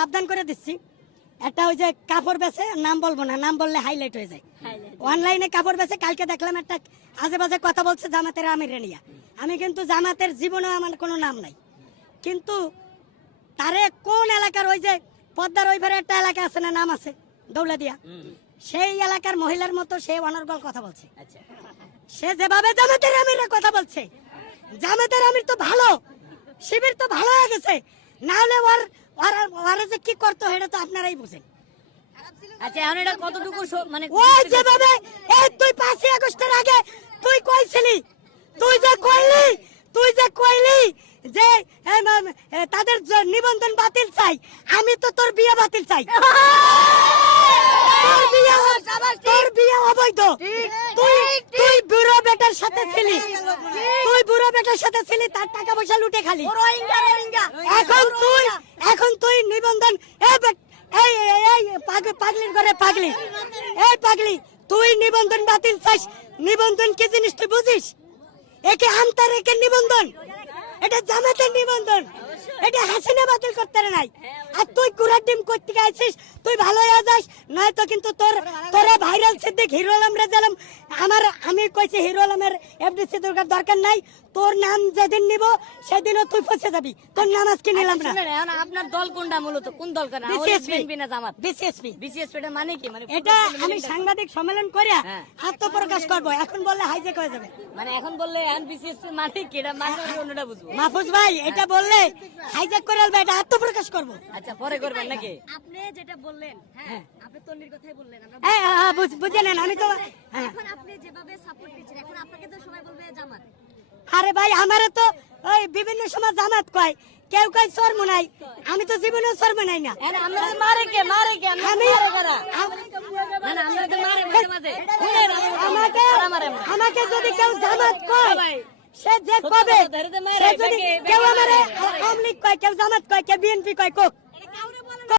সাবধান করে দিচ্ছি, একটা ওই যে কাপড় বেচে, নাম বলবো না, নাম বললে হাইলাইট হয়ে যায়, অনলাইনে কাপড় বেচে, কালকে দেখলাম একটা আজে বাজে কথা বলছে জামাতের আমির নিয়া। আমি কিন্তু জামাতের জীবনে আমার কোনো নাম নাই, কিন্তু তারে কোন এলাকার ওই যে পদ্মার ওই পারে একটা এলাকা আছে না, নাম আছে দৌলাদিয়া, সেই এলাকার মহিলার মতো সে অনর্গল কথা বলছে। সে যেভাবে জামাতের আমিরের কথা বলছে, জামাতের আমির তো ভালো, শিবির তো ভালো হয়ে গেছে, না হলে ওরা যে কি করতো সেটা তো আপনারাই বুঝেন। আচ্ছা এখন এটা কতটুকু মানে ওই যেভাবে এই তুই 5ই আগস্টের আগে তুই কইছিলি, তুই যে কইলি যে তাদের নিবন্ধন বাতিল চাই, আমি তো তোর বিয়ে বাতিল চাই, তোর বিয়ে অবৈধ, তুই বুড়ো বেটার সাথে ছিলি, তার টাকা পয়সা লুটে খালি, এখন তুই নিবন্ধন পাগলির ঘরে পাগলি, এই পাগলি তুই নিবন্ধন বাতিল চাস, নিবন্ধন কি জিনিস তুই বুঝিস? একে আমতার একে নিবন্ধন, এটা জামাতের নিবন্ধন, এটা হাসিনা বাতিল করতে নাই। আর তুই কুড়ার ডিম করতে গাইছিস, তুই ভালো হয়ে যাস, নয়তো কিন্তু তোরা ভাইরাল সিদ্দিক হিরো আলম রেজালাম আমি কইছি হিরো আলমের এফডিসি দরকার নাই, তোর নাম যেদিন নিব সেদিনও তুই ফসে যাবি, তোর নাম আজকে নিলাম না। এখন আপনার দল কোনটা, মূলত কোন দল করে? বিএনপি না জামাত? বিসিএসপি। এটা মানে কি? মানে এটা আমি সাংবাদিক সম্মেলন করে আত্মপ্রকাশ করব, এখন বললে হাইজেক হয়ে যাবে। মানে এখন বললে এখন বিসিএসপি মানে কি, এটা মানে অন্যটা বুঝবো। মাহফুজ ভাই এটা বললে হাইজেক করে আলবে, এটা আত্মপ্রকাশ করব। আচ্ছা পরে করবেন নাকি? আপনি যেটা বললেন, হ্যাঁ আপনি তন্নির কথাই বললেন, আমরা হ্যাঁ বুঝে নেন, আমি তো এখন আপনি যেভাবে সাপোর্ট দিচ্ছেন, এখন আপনাকে তো সবাই বলবে জামাত। আরে ভাই আমারে তো ওই বিভিন্ন সময় জামাত কয়, কেউ কয় চরমুনাই, আমি তো জীবনেও চরমুনাই না। আমরা মারে কে আমি আমাকে যদি কেউ জামাত কয়, সে যে কবে, সে যদি কেউ আমারে আওয়ামী লীগ কয়, কেউ জামাত কয়, কেউ বিএনপি কয়, কোক